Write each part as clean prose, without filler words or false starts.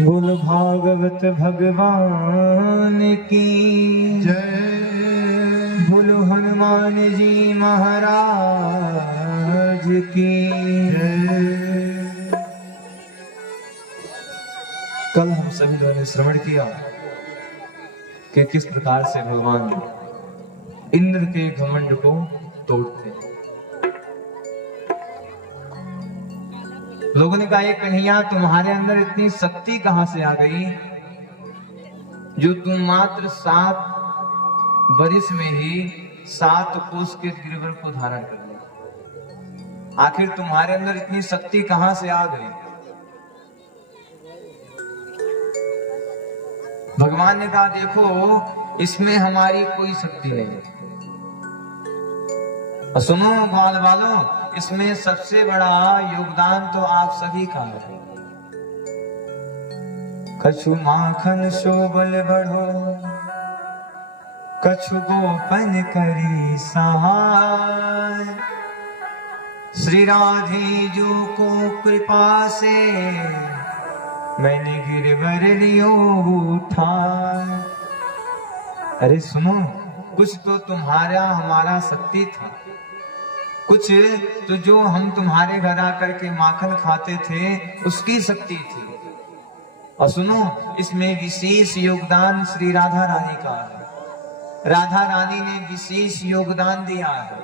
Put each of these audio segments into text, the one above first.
बोल भागवत भगवान की जय। बोलो हनुमान जी महाराज की जय। कल हम सभी लोगों ने श्रवण किया कि किस प्रकार से भगवान इंद्र के घमंड को तोड़ते हैं। लोगों ने कहा, ये कन्हैया तुम्हारे अंदर इतनी शक्ति कहां से आ गई जो तुम मात्र 7 वर्ष में ही 7 कोस के गिरवर को धारण कर लिया। आखिर तुम्हारे अंदर इतनी शक्ति कहां से आ गई? भगवान ने कहा, देखो इसमें हमारी कोई शक्ति नहीं। और सुनो ग्वाल वालों, इसमें सबसे बड़ा योगदान तो आप सभी का है। कछु माखन शोभल बढ़ो, कछु गोपन करी सहाय। श्री राधे जो को कृपा से मैंने गिरवर लियो उठा। अरे सुनो, कुछ तो तुम्हारा हमारा शक्ति था, कुछ तो जो हम तुम्हारे घर आकर के माखन खाते थे उसकी शक्ति थी। और सुनो, इसमें विशेष योगदान श्री राधा रानी का है। राधा रानी ने विशेष योगदान दिया है।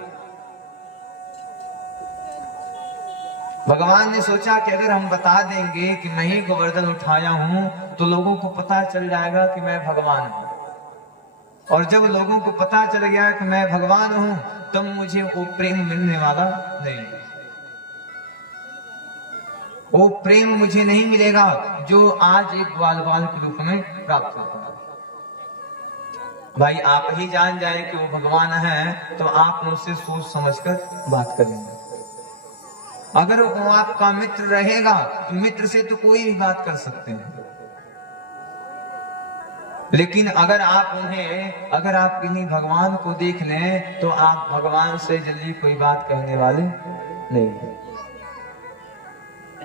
भगवान ने सोचा कि अगर हम बता देंगे कि मैं ही गोवर्धन उठाया हूं तो लोगों को पता चल जाएगा कि मैं भगवान हूं। और जब लोगों को पता चल गया कि मैं भगवान हूं तब मुझे वो प्रेम मिलने वाला नहीं। वो प्रेम मुझे नहीं मिलेगा जो आज एक ग्वाल बाल के रूप में प्राप्त होता है। भाई आप ही जान जाए कि वो भगवान है तो आप उनसे सोच समझकर बात करेंगे। अगर वो आपका मित्र रहेगा तो मित्र से तो कोई भी बात कर सकते हैं, लेकिन अगर आप किन्हीं भगवान को देख लें तो आप भगवान से जल्दी कोई बात कहने वाले नहीं।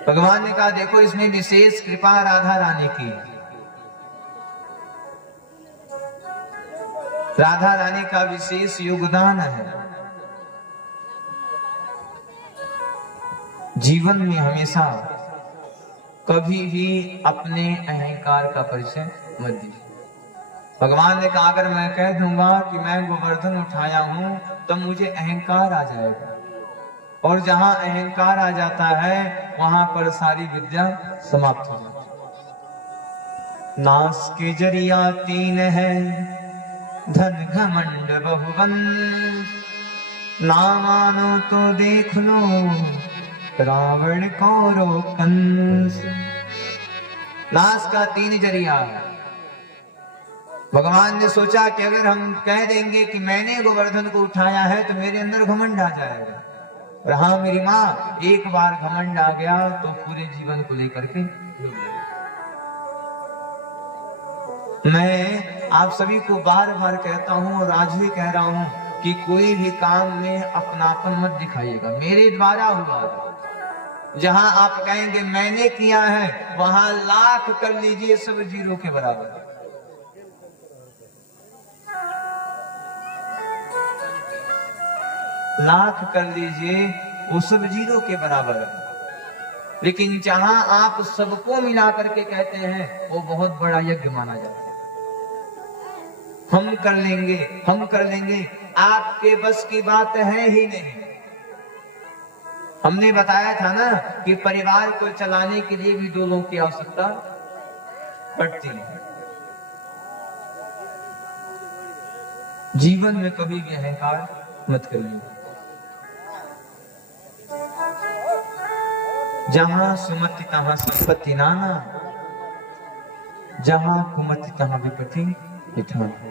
भगवान ने कहा, देखो इसमें विशेष कृपा राधा रानी की। राधा रानी का विशेष योगदान है। जीवन में हमेशा कभी भी अपने अहंकार का परिचय मत दीजिए। भगवान ने कहा, अगर मैं कह दूंगा कि मैं गोवर्धन उठाया हूं तो मुझे अहंकार आ जाएगा, और जहां अहंकार आ जाता है वहां पर सारी विद्या समाप्त हो जाती है। नाश के जरिया 3 है, धन घमंड बहुवंश। ना मानो तो देख लो रावण कौरव कंस। नाश का 3 जरिया है। भगवान ने सोचा कि अगर हम कह देंगे कि मैंने गोवर्धन को उठाया है तो मेरे अंदर घमंड आ जाएगा। और हाँ मेरी माँ, एक बार घमंड आ गया तो पूरे जीवन को लेकर के मैं आप सभी को बार बार कहता हूं और आज भी कह रहा हूं कि कोई भी काम में अपनापन मत दिखाइएगा। मेरे द्वारा हुआ, जहां आप कहेंगे मैंने किया है वहां लाख कर लीजिए, सब 0 के बराबर। लाख कर लीजिए, वो सब 0 के बराबर है। लेकिन जहां आप सबको मिला करके कहते हैं वो बहुत बड़ा यज्ञ माना जाता है। हम कर लेंगे, आपके बस की बात है ही नहीं। हमने बताया था ना कि परिवार को चलाने के लिए भी 2 लोगों की आवश्यकता पड़ती है। जीवन में कभी भी अहंकार मत करिए। जहां सुमति तहां संपत्ति नाना, जहां कुमति तहां विपत्ति निठाना।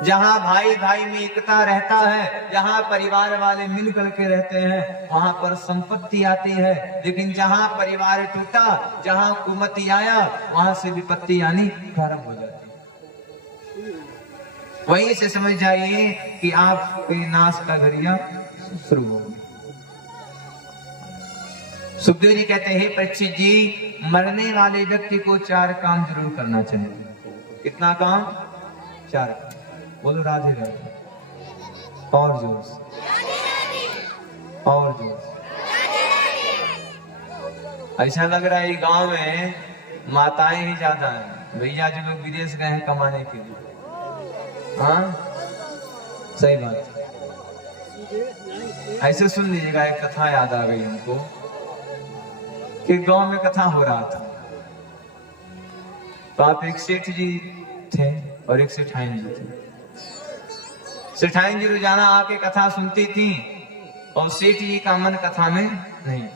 जहां भाई भाई में एकता रहता है, जहां परिवार वाले मिल करके रहते हैं वहां पर संपत्ति आती है। लेकिन जहां परिवार टूटा, जहां कुमति आया, वहां से विपत्ति आनी प्रारंभ हो जाती है। वहीं से समझ जाइए कि आपके नाश का घड़िया शुरू हो गई। सुखदेव जी कहते हैं, परीक्षित जी, मरने वाले व्यक्ति को 4 काम जरूर करना चाहिए। कितना काम? 4 काम। बोलो राधे राधे। और जोर से, और जोर से। ऐसा लग रहा है गांव में माताएं ही ज्यादा हैं। भैया जो लोग विदेश गए हैं कमाने के लिए। हाँ, सही बात है। ऐसे सुन लीजिएगा, एक कथा याद आ गई हमको कि गांव में कथा हो रहा था। तो आप एक सेठ जी थे और एक सेठाइन जी थे। सेठाइन जी रोजाना आके कथा सुनती थी और सेठ जी का मन कथा में नहीं।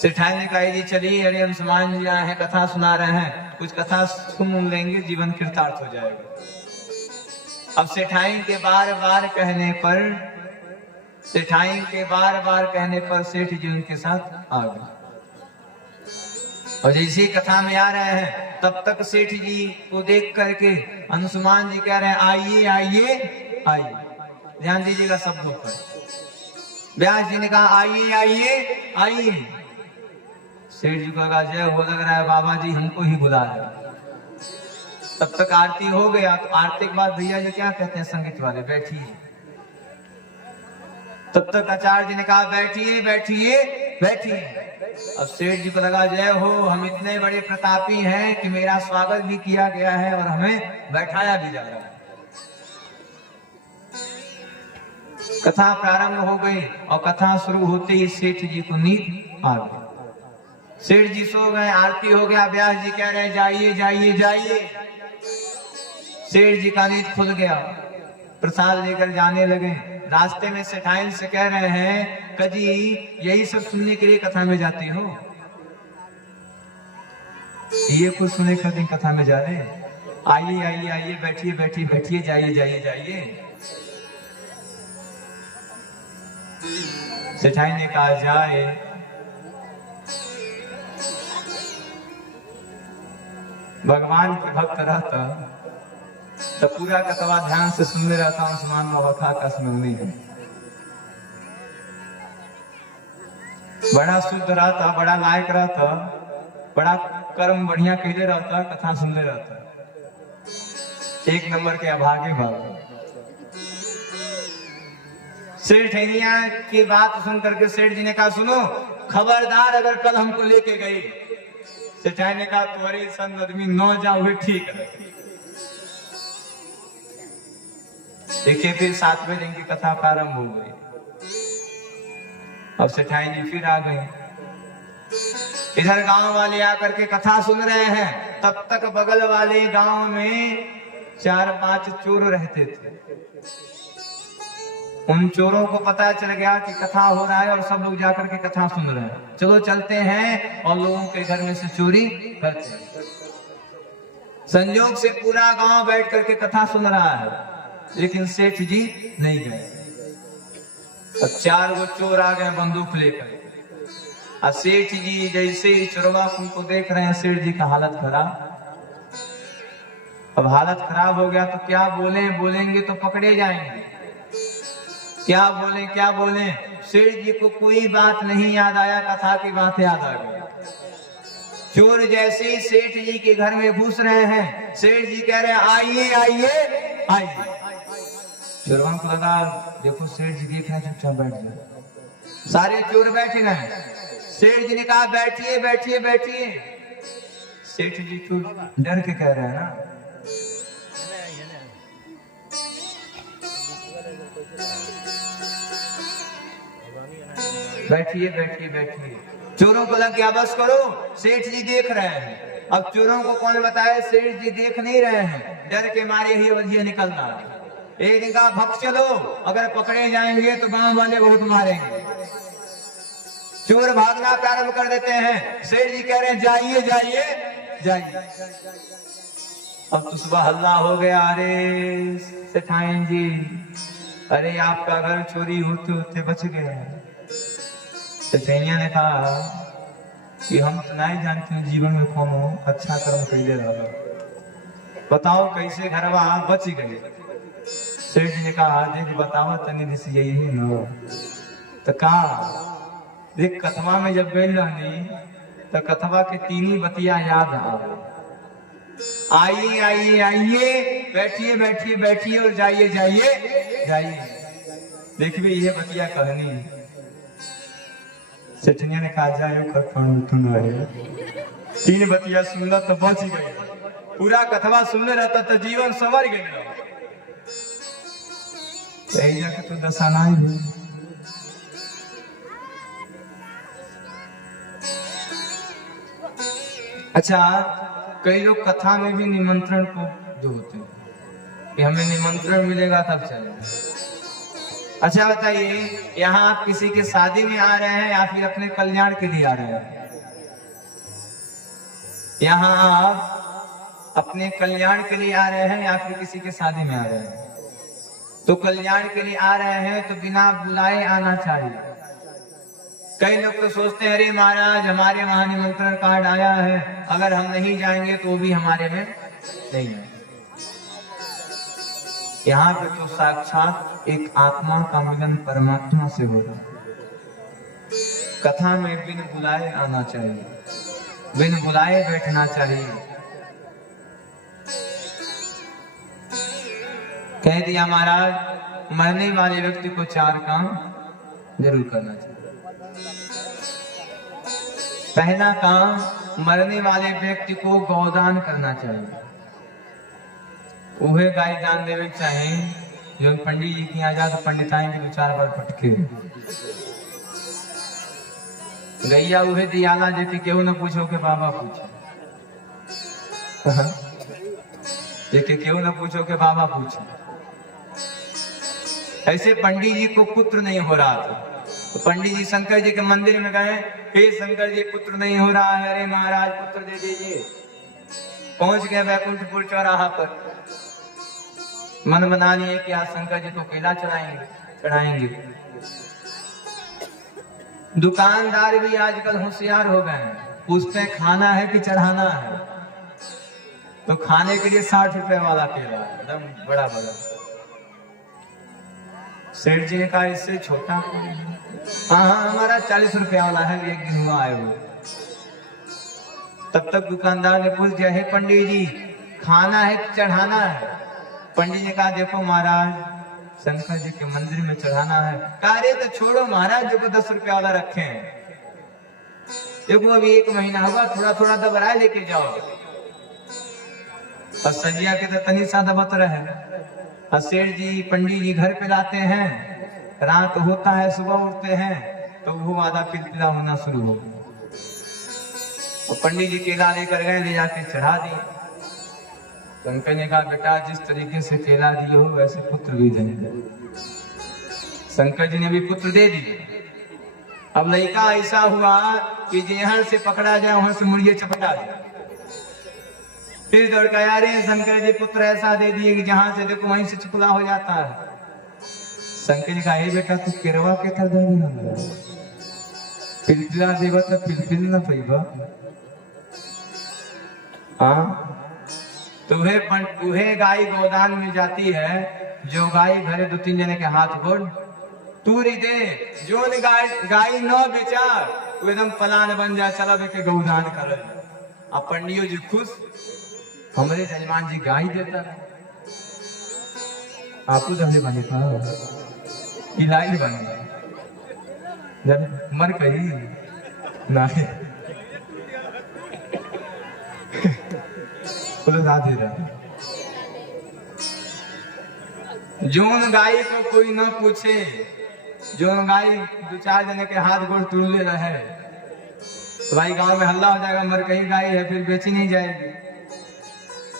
सेठाइन ने कहा, जी चलिए, अरे हम समान जी आए हैं, कथा सुना रहे हैं, कुछ कथा सुन लेंगे, जीवन कृतार्थ हो जाएगा। अब सेठाइन के बार बार कहने पर सेठ जी उनके साथ आ गए। और जैसे कथा में आ रहे हैं तब तक सेठ जी को देख करके अंशुमान जी कह रहे हैं, आइए आइए आइए। ध्यान दीजिएगा शब्दों पर। व्यास जी ने कहा, आइए आइए आइए। सेठ जी को कहा, जय हो, लग रहा है बाबा जी हमको ही बुला रहे। तब तक आरती हो गया। तो आरती के बाद भैया जी क्या कहते हैं संगीत वाले, बैठिए। तब तक आचार्य जी ने कहा, बैठिए बैठिए बैठिए। अब सेठ जी को लगा, जय हो, हम इतने बड़े प्रतापी हैं कि मेरा स्वागत भी किया गया है और हमें बैठाया भी जा रहा है। कथा प्रारंभ हो गई और कथा शुरू होते ही सेठ जी को नींद आ गई। सेठ जी सो गए, आरती हो गया। व्यास जी कह रहे हैं, जाइए जाइए जाइए। सेठ जी का नींद खुल गया, प्रसाद लेकर जाने लगे। रास्ते में सेठाइन से कह रहे हैं, कजी यही सब सुनने के लिए कथा में जाती हो? ये कुछ सुने खातिर कथा में जा रहे? आइए आइए आइए, बैठिए बैठिए बैठिए, जाइए जाइए जाइए। सेठाइन ने कहा, जाए। भगवान के भक्त रहता तो पूरा कथवा ध्यान से सुनने रहता हूं। समान मवखा का स्मरणी है, बड़ा शुद्ध रहता, बड़ा लायक रहता, बड़ा कर्म बढ़िया कहले रहता, कथा सुनने रहता। एक नंबर के अभागे बाबा। सेठैनिया की बात सुन करके सेठ जी ने कहा, सुनो, खबरदार अगर कल हमको लेके गई। सेठाई ने कहा, तुम्हारी संग आदमी 9 जाओगे, ठीक है। देखिए, फिर 7वें दिन की कथा प्रारंभ हो गई। अब सेठाई जी फिर आ गए। इधर गांव वाले आकर के कथा सुन रहे हैं। तब तक बगल वाले गांव में 4-5 चोर रहते थे। उन चोरों को पता चल गया कि कथा हो रहा है और सब लोग जाकर के कथा सुन रहे हैं। चलो चलते हैं और लोगों के घर में से चोरी करते हैं। संयोग से पूरा गांव बैठ करके कथा सुन रहा है, लेकिन सेठ जी नहीं गए। अब 4 गो चोर आ गए बंदूक लेकर। अब सेठ जी जैसे ही चोरवा को देख रहे हैं, सेठ जी का हालत खराब। अब हालत खराब हो गया तो क्या बोलेंगे तो पकड़े जाएंगे। क्या बोले? सेठ जी को कोई बात नहीं याद आया, कथा की बात याद आ गई। चोर जैसे ही सेठ जी के घर में घुस रहे हैं, सेठ जी कह रहे हैं, आइए आइए आइए। चोरवा को लगा, देखो सेठ जी देख रहे हैं, चुपचाप बैठ जाओ। सारे चोर बैठ गए। सेठ जी ने कहा, बैठिए बैठिए बैठिए। सेठ जी तो डर के कह रहे हैं ना। बैठिए बैठिए बैठिए। चोरों को लग गया, बस करो, सेठ जी देख रहे हैं। अब चोरों को कौन बताए, सेठ जी देख नहीं रहे हैं, डर के मारे ही वजिए निकलना। एक दिन कहा, भग चलो, अगर पकड़े जाएंगे तो गांव वाले बहुत मारेंगे। चोर भागना प्रारंभ कर देते हैं। सेठ जी कह रहे हैं, जाइए जाइए जाइए। अब तो सुबह हल्ला हो गया, अरे सेठाइन जी, अरे आपका घर चोरी होते होते बच गया। सेठैया ने कहा कि हम तो नहीं जानते जीवन में कौन अच्छा कर्म कैले रहा। बताओ कैसे घरवा बच गए। सेठ जी ने कहा देख बताओ तनी दिस यही है न तो कहा देख कथवा में जब गई रहनी तो कथवा के तीन ही बतिया याद आइए आइए आइए बैठिए बैठिए बैठिए और जाइए जाइए जाइए। देखिए ये बतिया कहनी। सेठिया ने कहा जाए तीन बतिया सुनला तो बच गई, पूरा कथवा सुनने रहता तो जीवन संवर गया। यही जाके तो दसाना ही। अच्छा कई लोग कथा में भी निमंत्रण को जो होते हैं कि हमें निमंत्रण मिलेगा तब चलेगा। अच्छा बताइए यहाँ आप किसी के शादी में आ रहे हैं या फिर अपने कल्याण के लिए आ रहे हैं? यहाँ आप अपने कल्याण के लिए आ रहे हैं या फिर किसी के शादी में आ रहे हैं? तो कल्याण के लिए आ रहे हैं तो बिना बुलाए आना चाहिए। कई लोग तो सोचते हैं अरे महाराज हमारे वहां निमंत्रण कार्ड आया है, अगर हम नहीं जाएंगे तो भी हमारे में नहीं है। यहाँ पे तो साक्षात एक आत्मा का मिलन परमात्मा से हो रहा है। कथा में बिन बुलाए आना चाहिए, बिन बुलाए बैठना चाहिए। कह दिया महाराज मरने वाले व्यक्ति को 4 काम जरूर करना चाहिए। पहला काम मरने वाले व्यक्ति को गौदान करना चाहिए। वह गाय दान देवे चाहिए जो पंडित जी की आजाद पंडिताएं के 2-4 बार पटके गैया उहे दियाला जे केहू न पूछो के बाबा पूछे जे केहू न पूछो के बाबा पूछे। ऐसे पंडित जी को पुत्र नहीं हो रहा था तो पंडित जी शंकर जी के मंदिर में गए, हे शंकर जी पुत्र नहीं हो रहा है, अरे महाराज पुत्र दे दीजिए। पहुंच गए वैकुंठपुर चौराहा पर, मन बना लिए कि आज शंकर जी को केला चढ़ाएंगे। दुकानदार भी आजकल होशियार हो गए हैं, पूछते हैं खाना है कि चढ़ाना है, तो खाने के लिए 60 रुपए वाला केला एकदम बड़ा बड़ा। सेठ जी ने कहा इससे छोटा हाँ हमारा 40 रुपया वाला है, एक दिन हुआ है वो। तब तक दुकानदार ने पूछ दिया है पंडित जी खाना है कि चढ़ाना है? पंडित ने कहा देखो महाराज शंकर जी के मंदिर में चढ़ाना है। अरे तो छोड़ो महाराज देखो 10 रुपया वाला रखे हैं, देखो अभी 1 महीना हुआ थोड़ा थोड़ा दबरा लेके जाओ। और सजिया के तो तनी सा दबत रहे। सेठ जी पंडित जी घर पे लाते हैं, रात होता है सुबह उठते हैं तो वो आधा पिलपिला होना शुरू हो गया। और पंडित जी केला लेकर गए, ले जाके चढ़ा दिए। शंकर ने कहा बेटा जिस तरीके से केला दिए हो वैसे पुत्र भी देंगे। शंकर जी ने भी पुत्र दे दिए। अब लड़का ऐसा हुआ कि जहां से पकड़ा जाए वहां से मुड़िए चपटा जाए। फिर दौड़ गया, अरे शंकर जी पुत्र ऐसा दे दिए कि जहां से देखो वहीं से चुकला हो जाता है। शंकर जी कहा बेटा तू केरवा के था पिलपिला देवा तो पिलपिल न पैबा। हाँ तो वह गाय गोदान में जाती है जो गाय घरे 2-3 जने के हाथ गोड़ तूरी दे, जो गाय न बेचार वो एकदम पलान बन जाए चला के गौदान कर। अब पंडियो जी खुश, हमारे जजमान जी गाय देता है आपको धंधे बने था इलाज बने जब मर कही नहीं ना दे रहा। जोन गाय को कोई ना पूछे, जोन गाय 2-4 जने के हाथ गोड़ तुड़ले रहे तो भाई गांव में हल्ला हो जाएगा, मर कहीं गाय है फिर बेची नहीं जाएगी।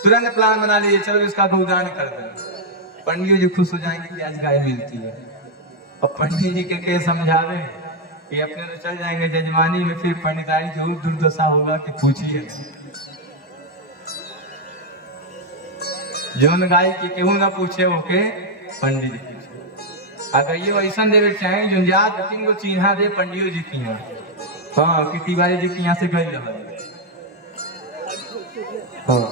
तुरंत प्लान बना लीजिए चलो इसका गौदान कर दें। पंडित जी खुश हो जाएंगे कि आज गाय मिलती है। अब पंडित जी के समझावे कि अपने तो चल जाएंगे जजमानी में, फिर पंडिताई जरूर दुर्दशा होगा कि पूछिए। जोन गाय की केहू ना पूछे ओके पंडित जी पूछे। अगर ये वैसा देवे चाहे जो जात 3 गो चिन्हा दे पंडियो जी की यहाँ, हाँ कि तिवारी जी की यहाँ से गई रहा। हाँ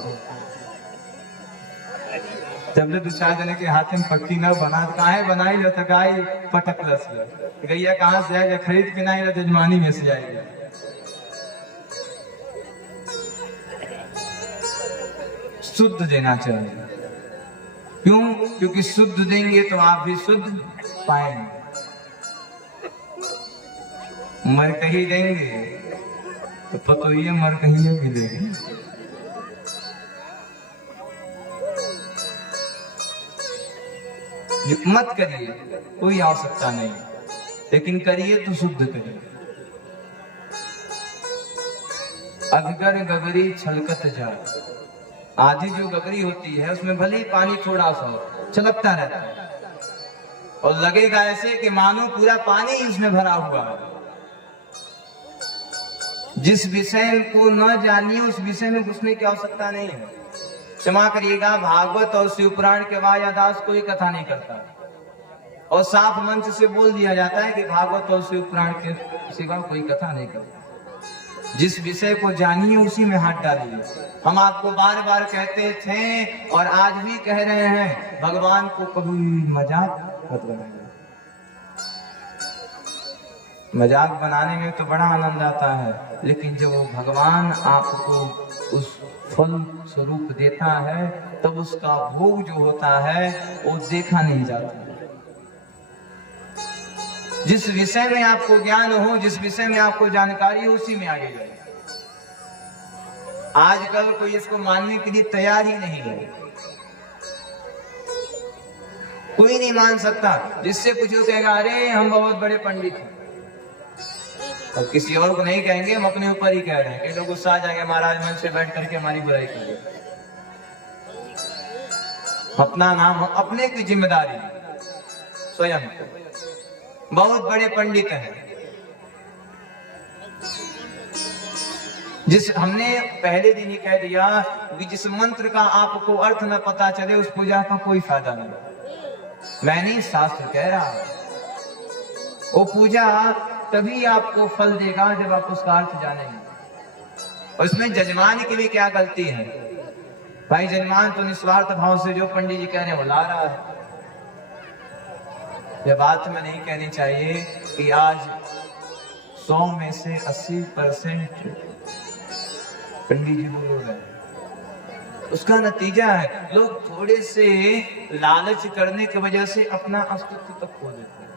जब ले 2-4 जने के हाथ में पट्टी न बना काहे बनाई ल त गाय पटकलस गैया कहाँ से आएगा खरीद के नहीं जजमानी में से आएगा। शुद्ध देना चाहिए। क्यों? क्योंकि शुद्ध देंगे तो आप भी शुद्ध पाएंगे। मर कही देंगे तो पतो ये मर कही भी देंगे। मत करिए, कोई आवश्यकता नहीं, लेकिन करिए तो शुद्ध करिए। अधगर गगरी छलकत जाए, आधी जो गगरी होती है उसमें भले ही पानी थोड़ा सा छलकता रहता है और लगेगा ऐसे कि मानो पूरा पानी इसमें भरा हुआ है। जिस विषय को न जानिए उस विषय में घुसने की आवश्यकता नहीं है। क्षमा करिएगा, भागवत और शिवपुराण के बाद दास कोई कथा नहीं करता और साफ मंच से बोल दिया जाता है कि भागवत और शिवपुराण के सिवा कोई कथा नहीं करता। जिस विषय को जानिए उसी में हाथ डालिए। हम आपको बार बार कहते थे और आज भी कह रहे हैं, भगवान को कभी मजाक मत बनाइए। मजाक बनाने में तो बड़ा आनंद आता है, लेकिन जब वो भगवान आपको उस फल स्वरूप देता है तब उसका भोग जो होता है वो देखा नहीं जाता। जिस विषय में आपको ज्ञान हो, जिस विषय में आपको जानकारी हो, उसी में आगे जाए। आजकल कोई इसको मानने के लिए तैयार ही नहीं है, कोई नहीं मान सकता। जिससे पूछो कहेगा अरे हम बहुत बड़े पंडित हैं, और किसी और को नहीं कहेंगे, हम अपने ऊपर ही कह रहे हैं। कई लोग गुस्सा आ जाएंगे, महाराज मंच पे बैठ करके हमारी बुराई करेंगे। अपना नाम, अपने की जिम्मेदारी स्वयं। बहुत बड़े पंडित हैं, जिस हमने पहले दिन ही कह दिया कि जिस मंत्र का आपको अर्थ न पता चले उस पूजा का कोई फायदा नहीं। मैं नहीं, शास्त्र कह रहा। वो पूजा तभी आपको फल देगा जब आप उसका अर्थ जानेंगे। और इसमें जजमान की भी क्या गलती है भाई? जजमान तो निस्वार्थ भाव से जो पंडित जी कह रहे हैं वो ला रहा है। यह बात में नहीं कहनी चाहिए कि आज 100 में से 80% पंडित जी बोल रहे हैं। उसका नतीजा है लोग थोड़े से लालच करने की वजह से अपना अस्तित्व तक खो देते हैं।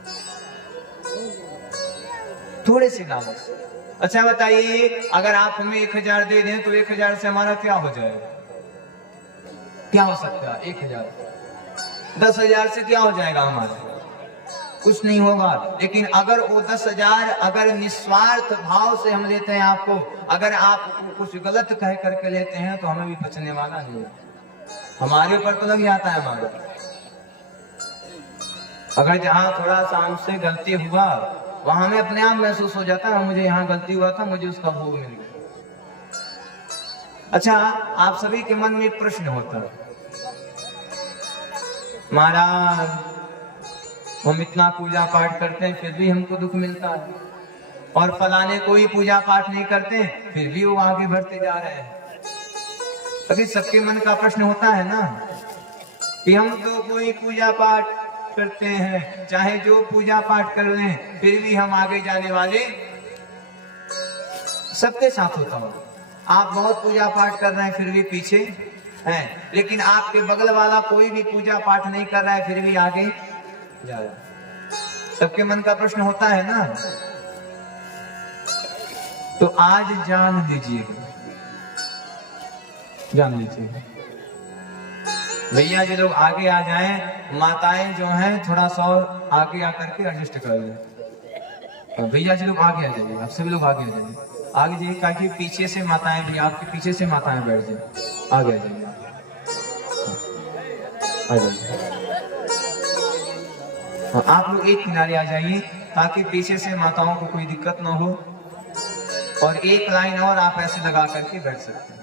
थोड़े से लालच। अच्छा बताइए, अगर आप हमें 1000 दे दें तो 1000 से हमारा क्या हो जाएगा? क्या हो सकता है? 1000 10,000 से क्या हो जाएगा हमारा? कुछ नहीं होगा। लेकिन अगर वो 10,000 अगर निस्वार्थ भाव से हम लेते हैं आपको, अगर आप कुछ गलत कह करके लेते हैं तो हमें भी बचने वाला नहीं है। हमारे ऊपर तो लग जाता है हमारा। अगर जहां थोड़ा सा हमसे गलती हुआ वहां में अपने आप महसूस हो जाता है मुझे यहाँ गलती हुआ था, मुझे उसका भोग मिल गया। अच्छा, आप सभी के मन में एक प्रश्न होता है, महाराज हम इतना पूजा पाठ करते हैं फिर भी हमको दुख मिलता है, और फलाने कोई पूजा पाठ नहीं करते फिर भी वो आगे बढ़ते जा रहे हैं। अभी सबके मन का प्रश्न होता है ना कि हम तो कोई पूजा पाठ करते हैं, चाहे जो पूजा पाठ कर लें फिर भी हम आगे जाने वाले। सबके साथ होता हो, आप बहुत पूजा पाठ कर रहे हैं फिर भी पीछे हैं, लेकिन आपके बगल वाला कोई भी पूजा पाठ नहीं कर रहा है फिर भी आगे जा रहा है। सबके मन का प्रश्न होता है ना। तो आज जान लीजिएगा, जान लीजिएगा। भैया जी लोग आगे आ जाएं, माताएं जो हैं थोड़ा सा और आगे आकर के एडजस्ट कर लें। भैया जी लोग आगे आ जाइए, आप सभी लोग आगे आ जाइए, आगे जाइए, ताकि पीछे से माताएं भी, आपके पीछे से माताएं बैठ जाए। आगे आ जाइए, आ जाइए। आप लोग एक किनारे आ जाइए ताकि पीछे से माताओं को कोई दिक्कत ना हो, और एक लाइन और आप ऐसे लगा करके बैठ सकते हैं।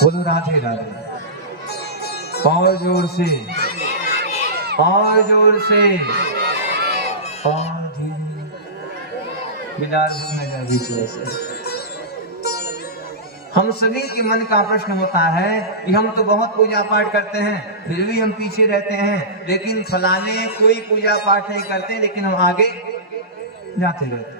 बोलो राधे राधे। और जोर से, और जोर से, और धीरे। बिलार में जा बीच में से। हम सभी के मन का प्रश्न होता है कि हम तो बहुत पूजा पाठ करते हैं, फिर भी हम पीछे रहते हैं, लेकिन फलाने कोई पूजा पाठ नहीं करते लेकिन हम आगे जाते रहते हैं।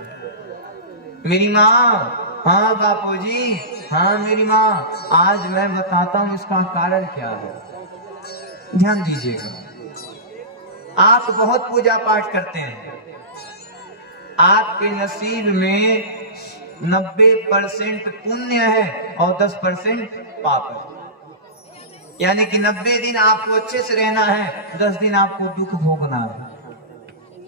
मेरी माँ, हाँ बापूजी, हाँ मेरी माँ, आज मैं बताता हूँ इसका कारण क्या है, ध्यान दीजिएगा। आप बहुत पूजा पाठ करते हैं, आपके नसीब में 90% पुण्य है और 10% पाप है। यानी कि 90 दिन आपको अच्छे से रहना है, 10 दिन आपको दुख भोगना है।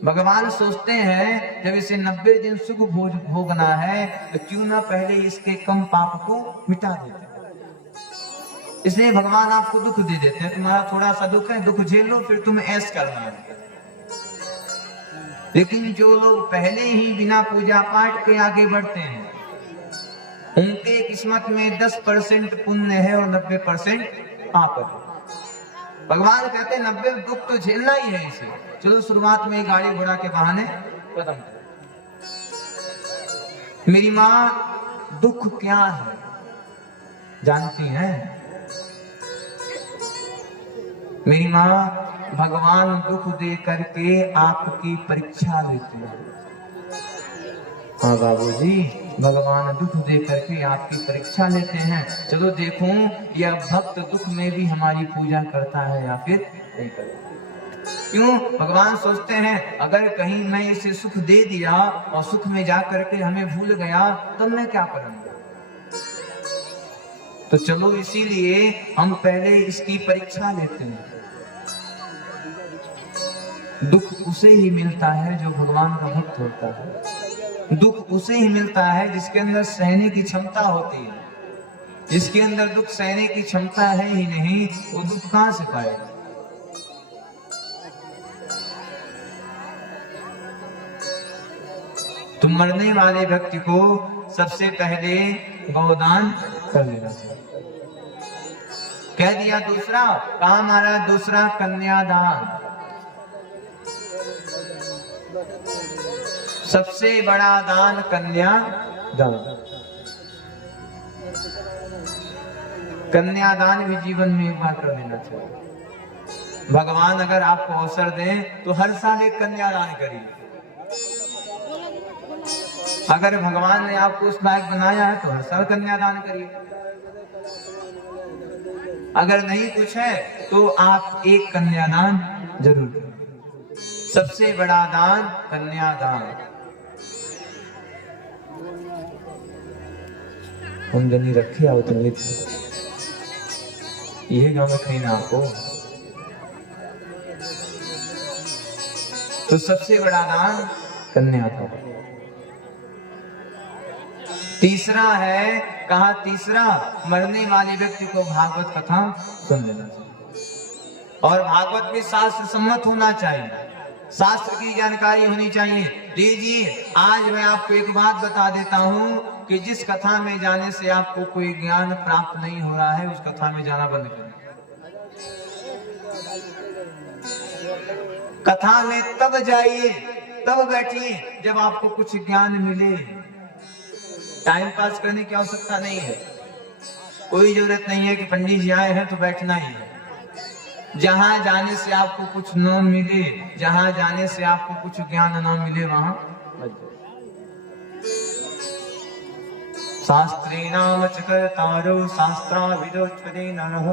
भगवान सोचते हैं जब इसे 90 दिन सुख भोगना है तो क्यों ना पहले इसके कम पाप को मिटा देते। इसलिए भगवान आपको दुख दे देते हैं, तुम्हारा थोड़ा सा दुख है, दुख झेल लो, फिर तुम्हें ऐश करना है। लेकिन जो लोग पहले ही बिना पूजा पाठ के आगे बढ़ते हैं, उनके किस्मत में 10% पुण्य है और 90% पाप है। भगवान कहते हैं 90 दुख तो झेलना ही है इसे, चलो शुरुआत में गाड़ी घोड़ा के बहाने खत्म करो। मेरी माँ, दुख क्या है जानती हैं? मेरी माँ, भगवान दुख दे करके आपकी परीक्षा लेते हैं। हाँ बाबूजी, भगवान दुख दे करके आपकी परीक्षा लेते हैं। चलो देखूं यह भक्त दुख में भी हमारी पूजा करता है या फिर नहीं करता। क्यों? भगवान सोचते हैं अगर कहीं मैं इसे सुख दे दिया और सुख में जा करके हमें भूल गया तो मैं क्या करूंगा। तो चलो इसीलिए हम पहले इसकी परीक्षा लेते हैं। दुख उसे ही मिलता है जो भगवान का भक्त होता है। दुख उसे ही मिलता है जिसके अंदर सहने की क्षमता होती है। जिसके अंदर दुख सहने की क्षमता है ही नहीं, वो दुख कहां से पाएगा। तो मरने वाले व्यक्ति को सबसे पहले गोदान कर लेना चाहिए। कह दिया दूसरा, कहा महाराज दूसरा कन्यादान। सबसे बड़ा दान कन्यादान। कन्यादान भी जीवन में एक बार कर लेना चाहिए। भगवान अगर आपको अवसर दें तो हर साल एक कन्यादान करिए। अगर भगवान ने आपको उस लायक बनाया है तो हर साल कन्यादान करिए। अगर नहीं कुछ है तो आप एक कन्यादान जरूर करिए। सबसे बड़ा दान कन्यादान। हम जनी रखे आओ तो यह गाँव में कहीं ना आपको। तो सबसे बड़ा दान कन्यादान। तीसरा है, कहा तीसरा मरने वाले व्यक्ति को भागवत कथा सुन लेना चाहिए। और भागवत भी शास्त्र सम्मत होना चाहिए, शास्त्र की जानकारी होनी चाहिए। लीजिए आज मैं आपको एक बात बता देता हूँ कि जिस कथा में जाने से आपको कोई ज्ञान प्राप्त नहीं हो रहा है उस कथा में जाना बंद करें। कथा में तब जाइए, तब बैठिए जब आपको कुछ ज्ञान मिले। टाइम पास करने की आवश्यकता नहीं है। कोई जरूरत नहीं है कि पंडित जी आए हैं तो बैठना ही है। जहां जाने से आपको कुछ न मिले, जहां जाने से आपको कुछ ज्ञान न मिले वहां शास्त्रीणाम च कर्तारो शास्त्राविदो नरः।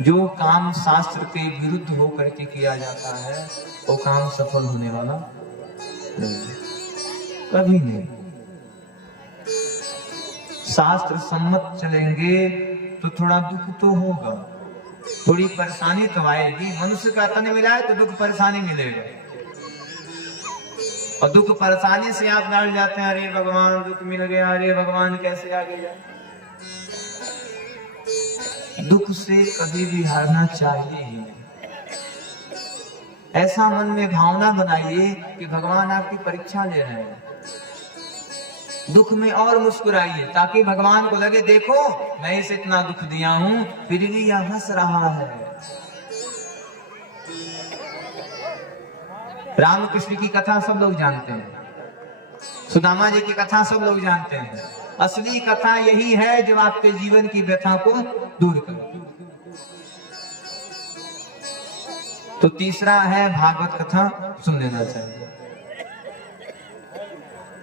जो काम शास्त्र के विरुद्ध होकर के किया जाता है वो काम सफल होने वाला नहीं, कभी नहीं। शास्त्र सम्मत चलेंगे तो थोड़ा दुख तो होगा, थोड़ी परेशानी तो आएगी। मनुष्य का तन मिला है तो दुख परेशानी मिलेगा। और दुख परेशानी से आप डर जाते हैं, अरे भगवान दुख मिल गया, अरे भगवान कैसे आगे जाए। दुख से कभी भी हारना चाहिए ही नहीं। ऐसा मन में भावना बनाइए कि भगवान आपकी परीक्षा ले रहे हैं। दुख में और मुस्कुराइए ताकि भगवान को लगे देखो मैं इसे इतना दुख दिया हूं फिर भी यह हंस रहा है। रामकृष्ण की कथा सब लोग जानते हैं, सुदामा जी की कथा सब लोग जानते हैं। असली कथा यही है जो आपके जीवन की व्यथा को दूर करे। तो तीसरा है भागवत कथा सुन लेना चाहिए।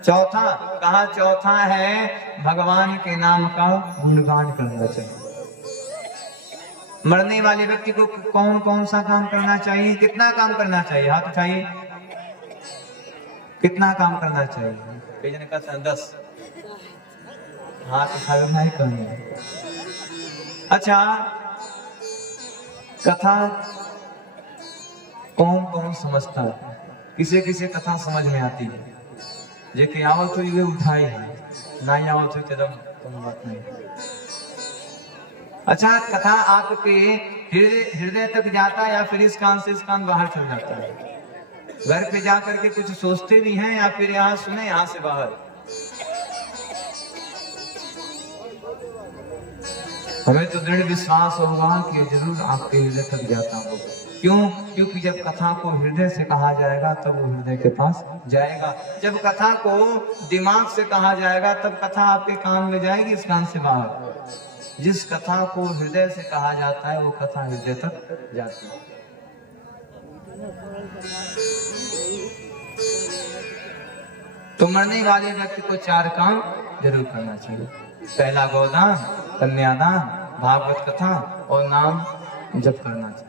चौथा कहा, चौथा है भगवान के नाम का गुणगान करना चाहिए। मरने वाले व्यक्ति को कौन कौन सा काम करना चाहिए, कितना काम करना चाहिए? हाथ उठाइए, कितना काम करना चाहिए? कई जन का 10 हाथ उठाए नहीं करना। अच्छा, कथा कौन कौन समझता है? किसे किसे कथा समझ में आती है? जेके आवत हुई वे उठाई है, ना आवत हुई तो तुम बात नहीं। अच्छा, कथा आपके हृदय तक जाता है या फिर इस कान से इस कान बाहर चल जाता है? घर पे जा करके कुछ सोचते भी हैं या फिर यहाँ सुने यहाँ से बाहर? हमें तो दृढ़ विश्वास होगा कि जरूर आपके हृदय तक जाता होगा। क्यों? क्योंकि जब कथा को हृदय से कहा जाएगा तब वो हृदय के पास जाएगा। जब कथा को दिमाग से कहा जाएगा तब कथा आपके कान में जाएगी, इस कान से बाहर। जिस कथा को हृदय से कहा जाता है वो कथा हृदय तक जाती है। तो मरने वाले व्यक्ति को 4 काम जरूर करना चाहिए। पहला गोदान, कन्यादान, भागवत कथा और नाम जप करना चाहिए।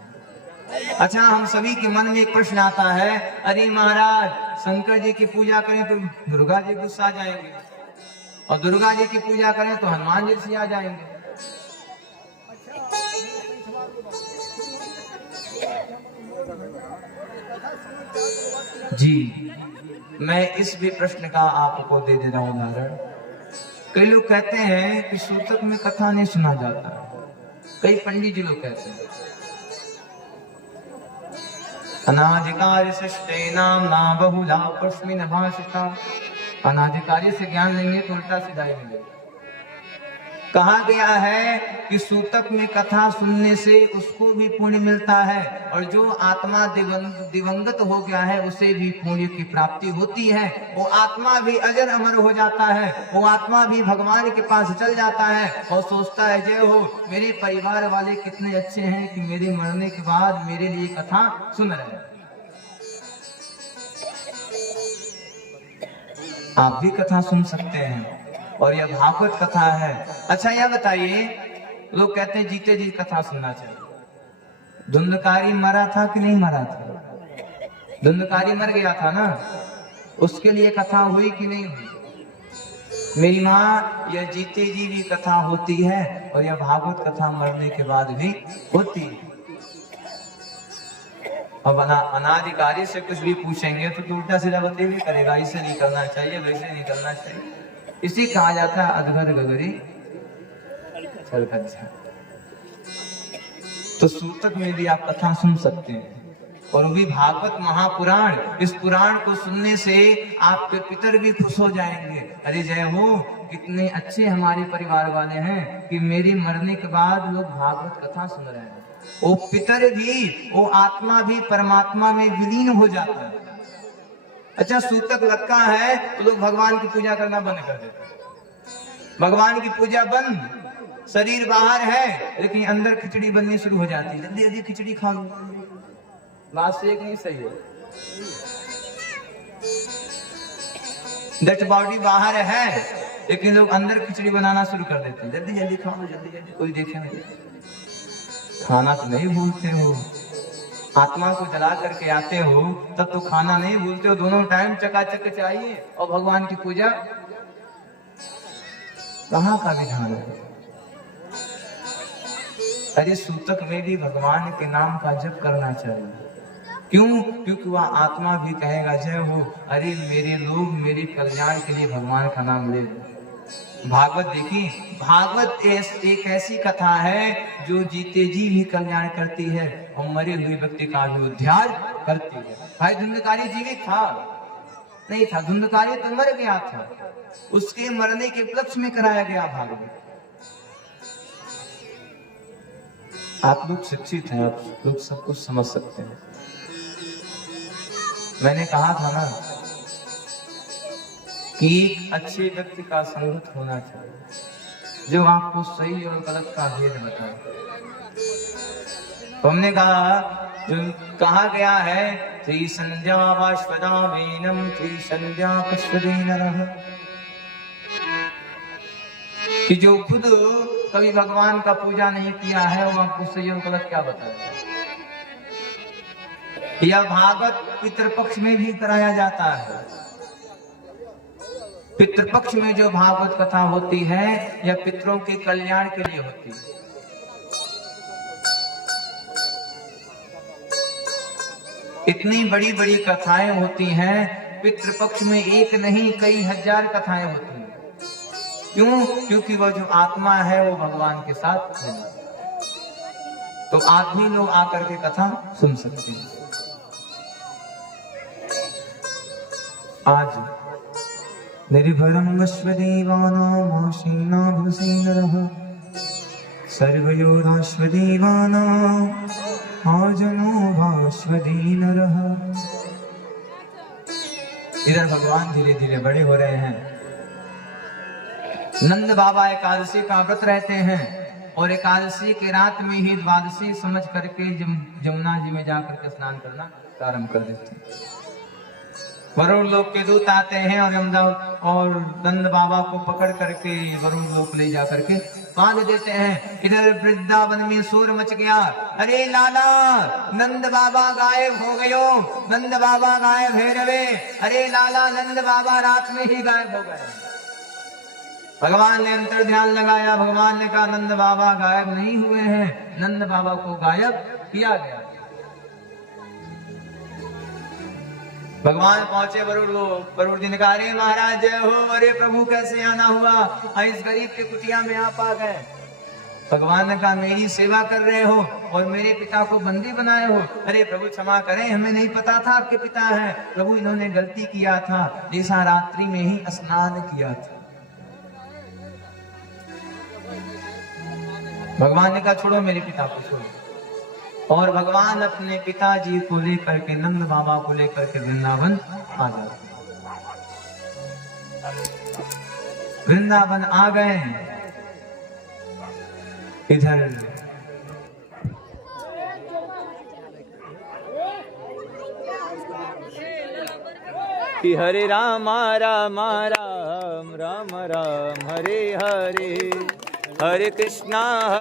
अच्छा, हम सभी के मन में एक प्रश्न आता है, अरे महाराज शंकर जी की पूजा करें तो दुर्गा जी गुस्सा आ जाएंगे, और दुर्गा जी की पूजा करें तो हनुमान जी से आ जाएंगे। जी, मैं इस भी प्रश्न का आपको दे रहा हूं उदाहरण। कई लोग कहते हैं कि सूतक में कथा नहीं सुना जाता। कई पंडित जी लोग कहते हैं अनाधिकारी सृष्टे नाम ना बहुला परस्मिन भाषिता। अनाधिकारी से ज्ञान लेंगे तो उल्टा सीधा ही मिलेगा। कहा गया है कि सूतक में कथा सुनने से उसको भी पुण्य मिलता है, और जो आत्मा दिवंगत हो गया है उसे भी पुण्य की प्राप्ति होती है। वो आत्मा भी अजर अमर हो जाता है, वो आत्मा भी भगवान के पास चल जाता है और सोचता है, जय हो, मेरे परिवार वाले कितने अच्छे हैं कि मेरे मरने के बाद मेरे लिए कथा सुन रहे हैं। आप भी कथा सुन सकते हैं, और यह भागवत कथा है। अच्छा, यह बताइए, लोग कहते हैं जीते जी कथा सुनना चाहिए। धुंधकारी मरा था कि नहीं मरा था? धुंधकारी मर गया था ना, उसके लिए कथा हुई कि नहीं हुई? मेरी माँ, यह जीते जी भी कथा होती है और यह भागवत कथा मरने के बाद भी होती है। अब अनाधिकारी से कुछ भी पूछेंगे तो उल्टा सीधा बते भी करेगा, इसे नहीं करना चाहिए, वैसे नहीं करना चाहिए। इसी कहा जाता है अधगर गगरी चल कर। तो सूतक में भी आप कथा सुन सकते हैं, और भी भागवत महापुराण। इस पुराण को सुनने से आपके पितर भी खुश हो जाएंगे। अरे जय हो, कितने अच्छे हमारे परिवार वाले हैं कि मेरे मरने के बाद लोग भागवत कथा सुन रहे हैं। वो पितर भी, वो आत्मा भी परमात्मा में विलीन हो जाता है। अच्छा, सूतक लटका है तो लोग भगवान की पूजा करना बंद कर देते हैं। भगवान की पूजा बंद, शरीर बाहर है लेकिन अंदर खिचड़ी बननी शुरू हो जाती है। जल्दी जल्दी खिचड़ी खा लो। बात से एक नहीं सही है। डेड बॉडी बाहर है लेकिन लोग अंदर खिचड़ी बनाना शुरू कर देते हैं। जल्दी जल्दी खाओ, जल्दी जल्दी, कोई देखे नहीं। खाना तो नहीं भूलते हो, आत्मा को जला करके आते हो तब तो खाना नहीं भूलते हो। दोनों टाइम चकाचक चाहिए, और भगवान की पूजा कहाँ का विधान है? अरे सूतक में भी भगवान के नाम का जप करना चाहिए। क्यों? क्योंकि वह आत्मा भी कहेगा, जय हो, अरे मेरे लोग मेरे कल्याण के लिए भगवान का नाम ले। भागवत देखिए, भागवत एक ऐसी कथा है जो जीते जी भी कल्याण करती है और मरे हुए व्यक्ति का भी उद्धार करती है। भाई धुंधकारी जीवित था नहीं था, धुंधकारी तो मर गया था, उसके मरने के उपलक्ष्य में कराया गया भागवत। आप लोग शिक्षित हैं, आप लोग सब कुछ समझ सकते हैं। मैंने कहा था ना कि एक अच्छे व्यक्ति का संगत होना चाहिए जो आपको सही और गलत का भेद बताए। तो हमने कहा गया है त्रि संध्या वाश्वदा वेनम त्रि संध्या पश्वदे नरः, कि जो खुद कभी भगवान का पूजा नहीं किया है वो आपको सही और गलत क्या बताए। यह भागवत पितृपक्ष में भी कराया जाता है। पितृपक्ष में जो भागवत कथा होती है यह पितरों के कल्याण के लिए होती है। इतनी बड़ी बड़ी कथाएं होती हैं, पितृपक्ष में एक नहीं कई हजार कथाएं होती हैं। क्यों? क्योंकि वो जो आत्मा है वो भगवान के साथ है। तो आप भी लोग आकर के कथा सुन सकते हैं। आज निर्भरं वश्वदेवानामाशीनाभूषेणरः सर्वयोराश्वदेवानां आजनो भाश्वदेनरः। इधर भगवान धीरे धीरे बड़े हो रहे हैं। नंद बाबा एकादशी का व्रत रहते हैं और एकादशी के रात में ही द्वादशी समझ करके जमुना जी में जाकर के स्नान करना प्रारंभ कर देते हैं। वरुण लोक के दूत आते हैं और नंद बाबा को पकड़ करके वरुण लोक ले जा करके बांध देते हैं। इधर वृंदावन में शोर मच गया, अरे लाला नंद बाबा गायब हो गयो, नंद बाबा गायब है रवे, अरे लाला नंद बाबा रात में ही गायब हो गए। भगवान ने अंतर ध्यान लगाया, भगवान ने कहा नंद बाबा गायब नहीं हुए हैं, नंद बाबा को गायब किया गया। भगवान पहुंचे वरुण जी ने कहा अरे महाराज जय हो, अरे प्रभु कैसे आना हुआ, इस गरीब के कुटिया में आप आ गए। भगवान ने कहा मेरी सेवा कर रहे हो और मेरे पिता को बंदी बनाए हो। अरे प्रभु क्षमा करें, हमें नहीं पता था आपके पिता हैं। प्रभु इन्होंने गलती किया था, जैसा रात्रि में ही स्नान किया था। भगवान ने कहा छोड़ो मेरे पिता को छोड़ो। और भगवान अपने पिताजी को लेकर के नंद बाबा को लेकर के वृंदावन आ जाते। वृंदावन आ गए। इधर कि हरे राम राम राम राम राम हरे हरे, हरे कृष्णा